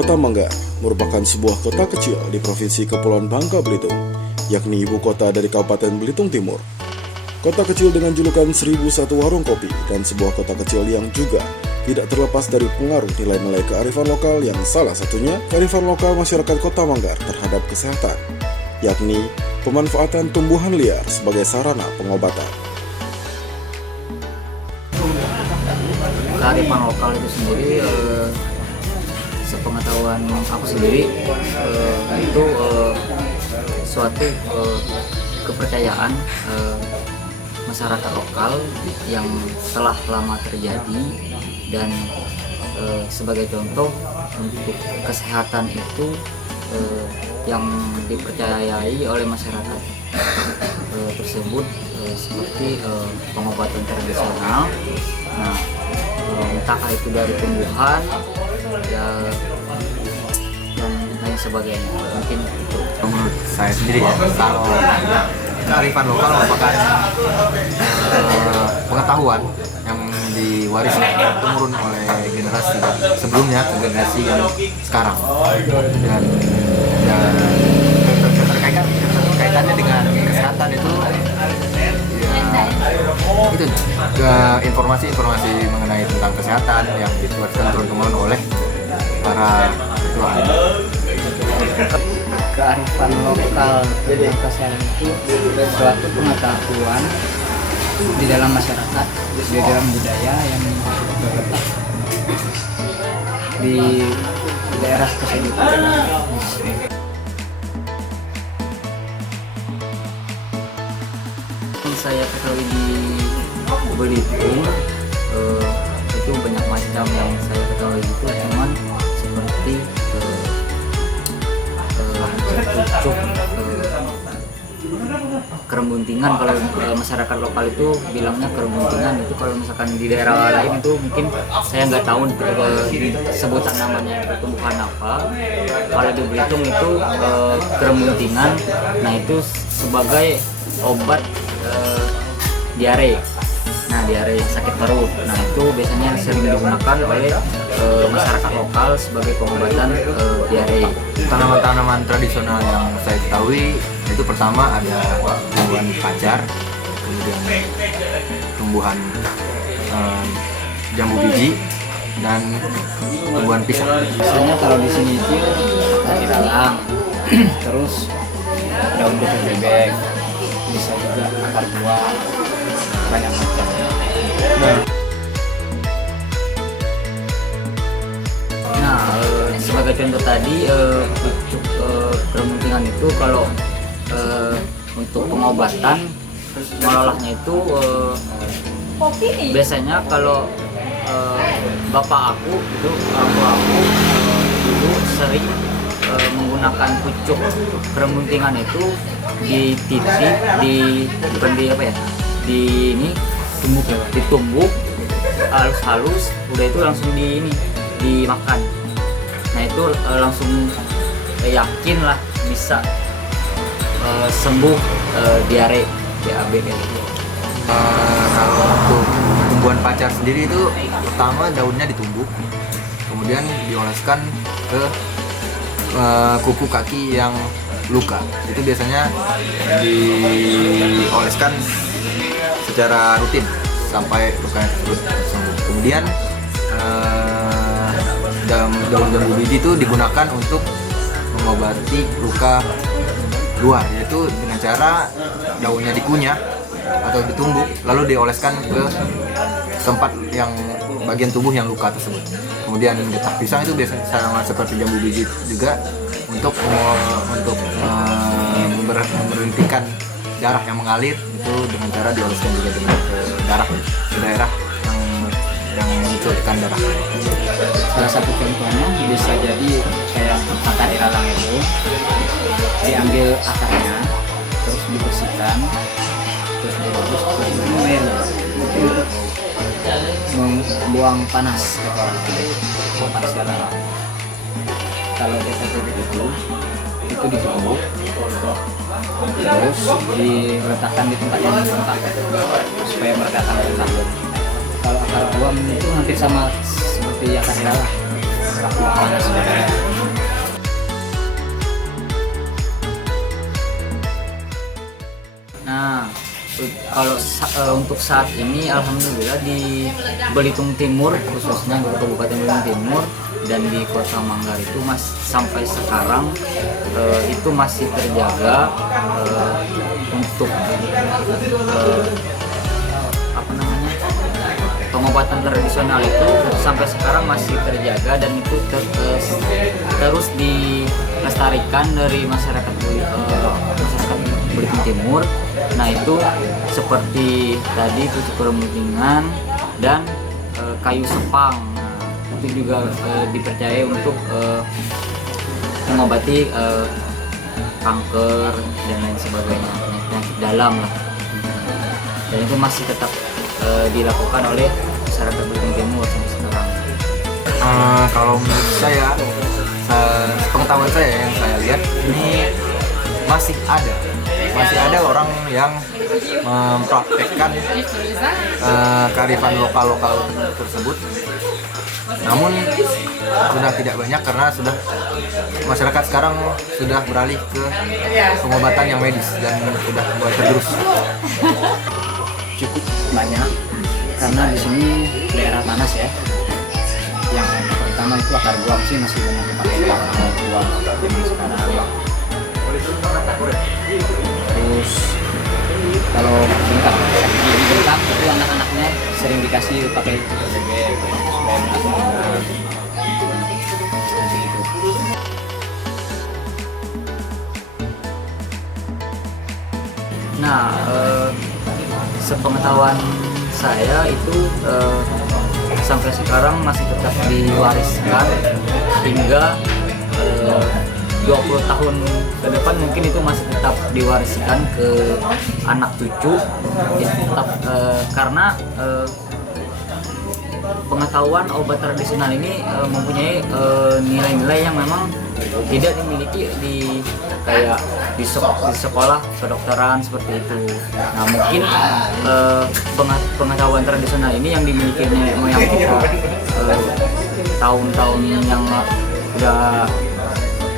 Kota Manggar merupakan sebuah kota kecil di Provinsi Kepulauan Bangka Belitung, yakni ibu kota dari Kabupaten Belitung Timur. Kota kecil dengan julukan 1001 warung kopi dan sebuah kota kecil yang juga tidak terlepas dari pengaruh nilai-nilai kearifan lokal yang salah satunya kearifan lokal masyarakat Kota Manggar terhadap kesehatan, yakni pemanfaatan tumbuhan liar sebagai sarana pengobatan. Kearifan lokal itu sendiri, sepengetahuan aku sendiri, itu suatu kepercayaan masyarakat lokal yang telah lama terjadi, dan sebagai contoh untuk kesehatan itu yang dipercayai oleh masyarakat tersebut seperti pengobatan tradisional. Nah, entah itu dari tumbuhan ya, dan lain sebagainya. Mungkin itu. Menurut saya sendiri ya, kalau kearifan lokal merupakan pengetahuan yang diwariskan turun oleh generasi sebelumnya ke generasi yang sekarang, dan kaitannya dengan kesehatan itu itu informasi mengenai tentang kesehatan yang diwariskan turun-temurun oleh para ketua. Kearifan lokal tentang kesehatan itu suatu pengetahuan di dalam masyarakat, di dalam budaya yang terletak di daerah tersebut. Saya ketahui di Belitung itu banyak macam yang saya ketahui itu, cuman seperti pucuk, keremuntingan. Kalau masyarakat lokal itu bilangnya keremuntingan. Itu kalau misalkan di daerah lain itu mungkin saya nggak tahu sebutan namanya pertumbuhan apa. Kalau di Belitung itu keremuntingan. Nah, itu sebagai obat diare. Nah, diare sakit perut. Nah, itu biasanya sering digunakan oleh masyarakat lokal sebagai pengobatan diare. Tanaman-tanaman tradisional yang saya ketahui itu pertama ada tumbuhan pacar, kemudian tumbuhan jambu biji, dan tumbuhan pisang. Biasanya kalau di sini itu akar ilalang, terus daun bebek bebek, bisa juga akar buah, banyak macam. Nah, sebagai contoh tadi, pucuk keremuntingan itu kalau untuk pengobatan mengolahnya itu biasanya kalau bapak aku itu, orang tua aku dulu sering menggunakan pucuk keremuntingan itu dititik, bukan di apa ya, ditumbuk halus-halus, udah itu langsung dimakan. Nah, itu langsung yakin lah bisa sembuh diare, DAB kayak gitu. Kalau untuk tumbuhan pacar sendiri itu pertama daunnya ditumbuk, kemudian dioleskan ke kuku kaki yang luka. Itu biasanya dioleskan secara rutin sampai luka tersebut sembuh. Kemudian daun jambu biji itu digunakan untuk mengobati luka luar, yaitu dengan cara daunnya dikunyah atau ditumbuk lalu dioleskan ke tempat yang bagian tubuh yang luka tersebut. Kemudian getah pisang itu biasanya sama seperti jambu biji juga untuk memberhentikan darah yang mengalir, itu dengan cara dioleskan juga dengan ke daerah yang mencucikan darah. Salah satu contohnya bisa jadi kayak akar ilalang itu diambil akarnya, terus dibersihkan, terus direbus, terus diminum untuk membuang panas ke orang, buang panas darah. Kalau getah bebek itu ditumbuk, terus diletakkan di tempat yang lengkap supaya meredakan rasa. Kalau akar buah itu hampir sama seperti akar ilalang, gimana sebenarnya? Nah, kalau untuk saat ini alhamdulillah di Belitung Timur, khususnya di Kabupaten Belitung Timur dan di Kota Manggar itu sampai sekarang itu masih terjaga untuk apa namanya, pengobatan tradisional itu sampai sekarang masih terjaga dan itu terus dilestarikan dari masyarakat Belitung Timur. Nah itu seperti tadi tutup kerumuntingan dan kayu sepang. Nah, itu juga dipercaya untuk mengobati kanker dan lain sebagainya, penyakit dalam lah. Dan itu masih tetap dilakukan oleh masyarakat Belitung Timur sampai sekarang. Kalau menurut saya, pengetahuan saya yang saya lihat ini masih ada orang yang mempraktekkan kearifan lokal tersebut. Namun sudah tidak banyak karena masyarakat sekarang sudah beralih ke pengobatan yang medis dan sudah mulai tergerus. Cukup banyak karena di sini daerah panas ya. Yang pertama itu akar guam sih masih banyak dipakai akar guam zaman sekarang. Terus kalau bengkak, gigi bengkak itu anak-anaknya sering dikasih pakai bebek supaya bengkak mudah. Seperti itu. Nah, sepengetahuan saya itu sampai sekarang masih tetap diwariskan hingga 20 tahun ke depan mungkin itu masih tetap diwariskan ke anak cucu ya, tetap karena pengetahuan obat tradisional ini mempunyai nilai-nilai yang memang tidak dimiliki di sekolah kedokteran seperti itu. Nah mungkin pengetahuan tradisional ini yang dimiliki nenek moyang kita tahun-tahun yang udah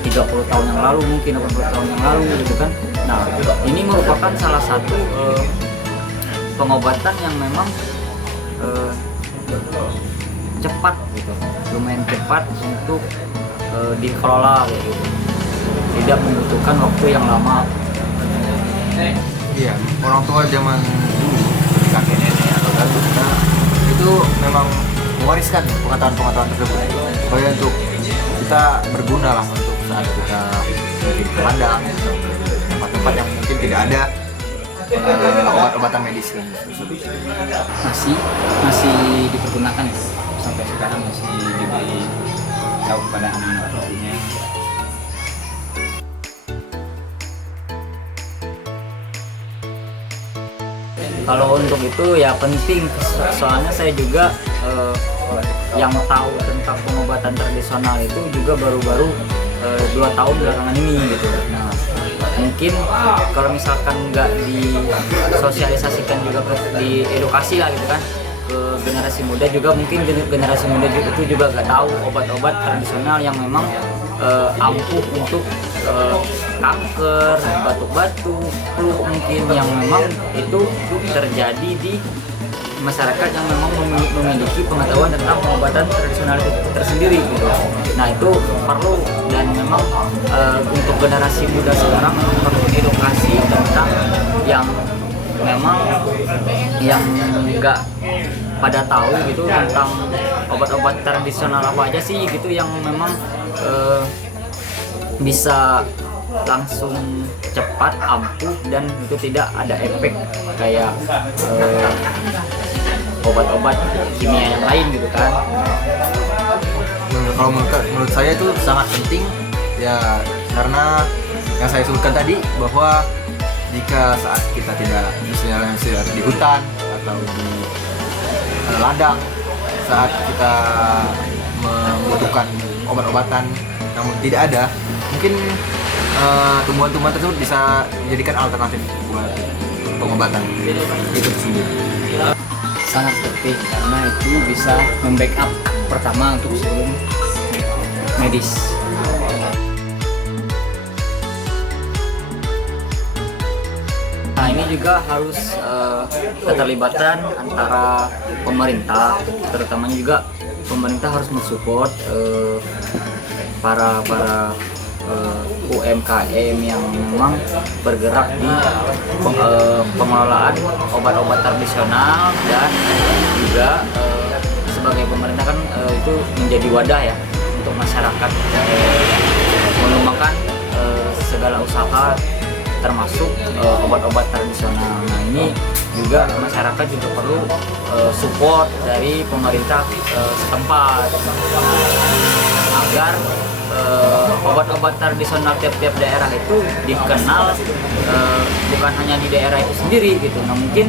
30 tahun yang lalu, mungkin 80 tahun yang lalu gitu kan. Nah ini merupakan salah satu pengobatan yang memang cepat gitu, lumayan cepat untuk dikelola gitu, tidak membutuhkan waktu yang lama. Iya, orang tua zaman dulu, kakek nenek atau datuk kita itu memang mewariskan pengetahuan tersebut supaya untuk kita berguna lah untuk saat kita mungkin ke ladang, tempat-tempat yang mungkin tidak ada obat-obatan medis kan tersebut. Masih dipergunakan ya. Sampai sekarang masih diberi tahu kepada anak-anak cucunya. Kalau untuk itu ya penting, soalnya saya juga yang tahu tentang pengobatan tradisional itu juga baru-baru 2 tahun belakangan ini gitu. Nah mungkin kalau misalkan nggak disosialisasikan juga di edukasi lah gitu kan ke generasi muda juga, mungkin generasi muda itu juga nggak tahu obat-obat tradisional yang memang ampuh untuk kanker, batuk-batuk, flu mungkin yang memang itu terjadi di masyarakat yang memang memiliki pengetahuan tentang pengobatan tradisional itu tersendiri gitu. Nah itu perlu, dan memang untuk generasi muda sekarang memang perlu edukasi tentang yang memang yang nggak pada tahu gitu tentang obat-obat tradisional apa aja sih gitu yang memang bisa langsung cepat, ampuh, dan itu tidak ada efek kayak obat-obat kimia yang lain gitu kan. Kalau menurut saya itu sangat penting ya, karena yang saya sebutkan tadi bahwa jika saat kita tidak misalnya di hutan atau di ladang, saat kita membutuhkan obat-obatan namun tidak ada, mungkin tumbuhan-tumbuhan tersebut bisa menjadikan alternatif buat pengobatan itu sendiri. Sangat penting karena itu bisa membackup pertama untuk sebelum medis. Nah, ini juga harus keterlibatan antara pemerintah, terutamanya juga pemerintah harus mensupport para UMKM yang memang bergerak di pengelolaan obat-obat tradisional, dan juga sebagai pemerintah kan itu menjadi wadah ya untuk masyarakat mengembangkan segala usaha termasuk obat-obat tradisional. Nah, ini juga masyarakat juga perlu support dari pemerintah setempat agar obat-obat tradisional tiap-tiap daerah itu dikenal bukan hanya di daerah itu sendiri gitu. Nah, mungkin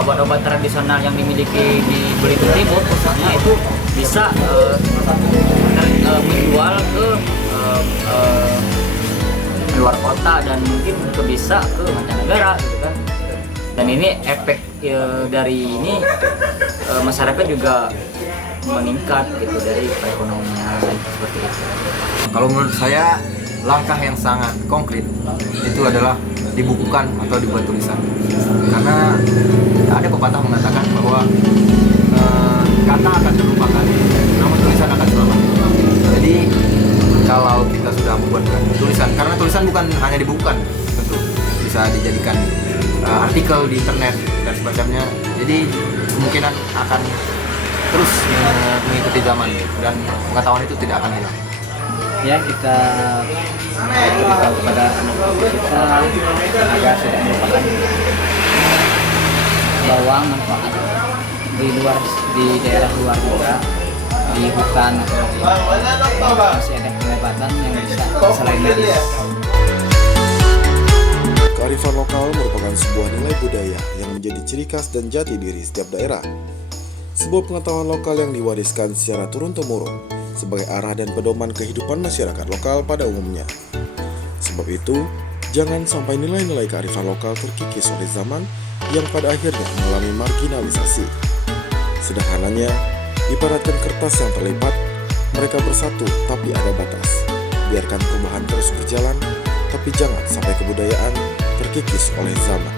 obat-obat tradisional yang dimiliki di Belitung Timur khususnya itu bisa menjual ke luar kota dan mungkin bisa ke mancanegara gitu kan. Dan ini efek dari ini masyarakat juga meningkat gitu dari perekonomian seperti itu. Kalau menurut saya langkah yang sangat konkret itu adalah dibukukan atau dibuat tulisan, karena ada pepatah mengatakan bahwa kata akan terlupakan namun tulisan akan selamat. Jadi kalau kita sudah membuat tulisan, karena tulisan bukan hanya dibukukan, tentu bisa dijadikan artikel di internet dan semacamnya, jadi kemungkinan akan terus mengikuti zaman dan pengetahuan itu tidak akan hilang. Ya, kita beritahu kepada anak kita agar tidak melupakan bahwa manfaat di daerah luar juga, di hutan atau di masih ada pengobatan yang bisa selain medis. Kearifan lokal merupakan sebuah nilai budaya yang menjadi ciri khas dan jati diri setiap daerah. Sebuah pengetahuan lokal yang diwariskan secara turun-temurun sebagai arah dan pedoman kehidupan masyarakat lokal pada umumnya. Sebab itu, jangan sampai nilai-nilai kearifan lokal terkikis oleh zaman yang pada akhirnya mengalami marginalisasi. Sederhananya, ibaratkan kertas yang terlipat, mereka bersatu tapi ada batas. Biarkan perubahan terus berjalan, tapi jangan sampai kebudayaan terkikis oleh zaman.